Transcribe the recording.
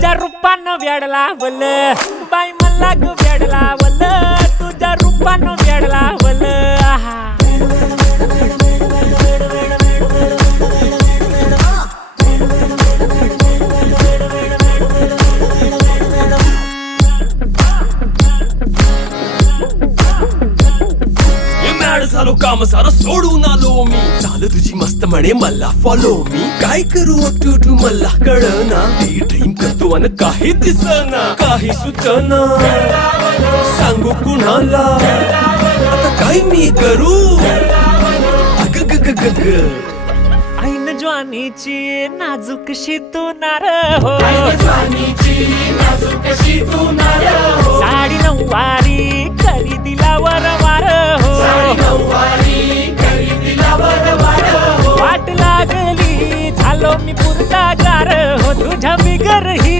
तुझ्या रूपानं वेड लावल बाई मला ग वेड लावल तुझ्या रूपानं वेड लावल आहा झालो काम सारं सोडून आलो मी चाल तुझी मस्त म्हणे मला फॉलो मी काय करू टू मला कळना ती ड्रीम करतो अन काही दिसना काही सुचना सांगू कुणाला आता काय मी करू अग ग ग ग ग ऐन ज्वानीची नाजूकशी तू नार हो साडी नऊवारी करी दिला वरवार हो वाट लागली झालो मी पुरता गार हो तुझ्या बिगर ही